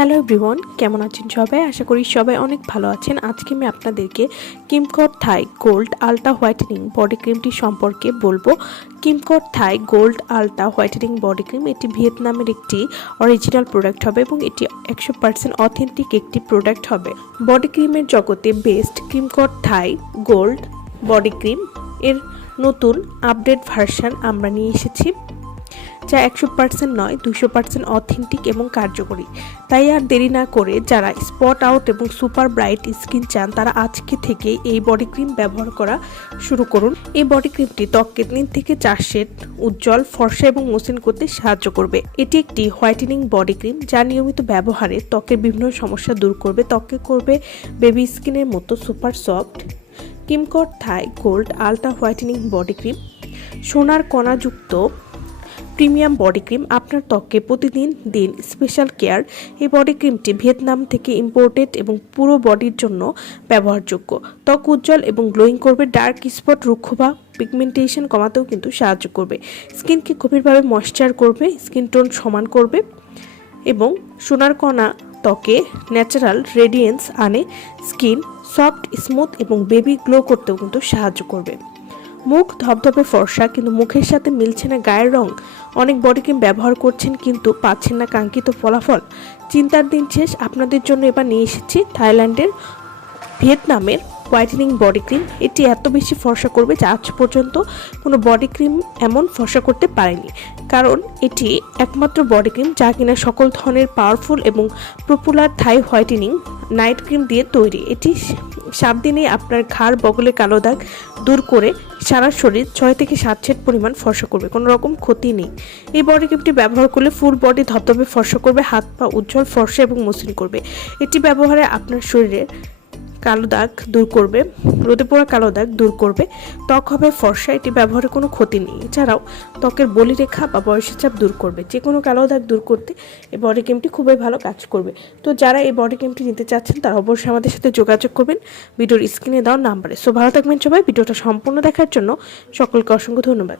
Hello everyone, কেমন আছেন সবাই? আশা করি সবাই অনেক ভালো আছেন। আজকে আমি আপনাদেরকে কিমকট Thai gold ultra whitening body ক্রিমটি সম্পর্কে বলবো। কিমকট Thai gold ultra whitening body cream এটি ভিয়েতনামের একটি অরিজিনাল প্রোডাক্ট হবে এবং এটি 100% অথেন্টিক একটি প্রোডাক্ট হবে। বডি ক্রিমের জগতে best কিমকট Thai gold body cream এর নতুন আপডেট ভার্সন আমরা নিয়ে এসেছি, যা 100% নয় 200% অথেন্টিক এবং কার্যকরী। তাই আর দেরি না করে যারা স্পট আউট এবং সুপার ব্রাইট স্কিন চান তারা আজকে থেকে এই বডি ক্রিম ব্যবহার করা শুরু করুন। এই বডি ক্রিমটি ত্বককে 3 থেকে 4 শেড উজ্জ্বল, ফর্সা এবং মসৃণ করতে সাহায্য করবে। এটি একটি হোয়াইটেনিং বডি ক্রিম যা নিয়মিত ব্যবহারে ত্বকের বিভিন্ন সমস্যা দূর করবে, ত্বককে করবে বেবি স্কিনের মতো সুপার সফট। কিমকট Thai gold ultra whitening body cream সোনার কণাযুক্ত প্রিমিয়াম বডি ক্রিম আপনার ত্বককে প্রতিদিন দিন স্পেশাল কেয়ার। এই বডি ক্রিমটি ভিয়েতনাম থেকে ইম্পোর্টেড এবং পুরো বডির জন্য ব্যবহারযোগ্য। ত্বক উজ্জ্বল এবং গ্লোয়িং করবে, ডার্ক স্পট রুক্ষ বা পিগমেন্টেশন কমাতেও কিন্তু সাহায্য করবে, স্কিনকে গভীরভাবে ময়েশ্চার করবে, স্কিন টোন সমান করবে এবং সোনার কণা ত্বকে ন্যাচারাল রেডিয়েন্স আনে, স্কিন সফট স্মুথ এবং বেবি গ্লো করতেও কিন্তু সাহায্য করবে। মুখ ধবধবে ফর্সা কিন্তু মুখের সাথে মিলছে না গায়ের রং। অনেক বডি ক্রিম ব্যবহার করছেন কিন্তু পাচ্ছেন না কাঙ্ক্ষিত ফলাফল। চিন্তার দিন শেষ, আপনাদের জন্য এবার নিয়ে এসেছি থাইল্যান্ডের ভিয়েতনামের হোয়াইটেনিং বডি ক্রিম। এটি এত বেশি ফর্সা করবে যা আজ পর্যন্ত কোনো বডি ক্রিম এমন ফর্সা করতে পারেনি, কারণ এটি একমাত্র বডি ক্রিম যা কিনা সকল ধরনের পাওয়ারফুল এবং পপুলার থাই হোয়াইটেনিং নাইট ক্রিম দিয়ে তৈরি। এটি 7 দিনে আপনার ঘাড় বগলে কালো দাগ দূর করে সারা শরীর 6 থেকে 7 শেড পরিমাণ ফর্সা করবে, কোনো রকম ক্ষতি নেই। এই বডি ক্রিমটি ব্যবহার করলে ফুল বডি ধবধবে ফর্সা করবে, হাত পা উজ্জ্বল ফর্সা এবং মসৃণ করবে। এটি ব্যবহারে আপনার শরীরের কালো দাগ দূর করবে, রোদে পোড়া কালো দাগ দূর করবে, ত্বক হবে ফর্সা। এটি ব্যবহারে কোনো ক্ষতি নেই। এছাড়াও ত্বকের বলিরেখা বা বয়সের চাপ দূর করবে, যে কোনো কালো দাগ দূর করতে এই বডি ক্রিমটি খুবই ভালো কাজ করবে। তো যারা এই বডি ক্রিমটি নিতে চাচ্ছেন তারা অবশ্যই আমাদের সাথে যোগাযোগ করবেন ভিডিওর স্ক্রিনে দেওয়া নাম্বারে। সো ভালো থাকবেন সবাই। ভিডিওটা সম্পূর্ণ দেখার জন্য সকলকে অসংখ্য ধন্যবাদ।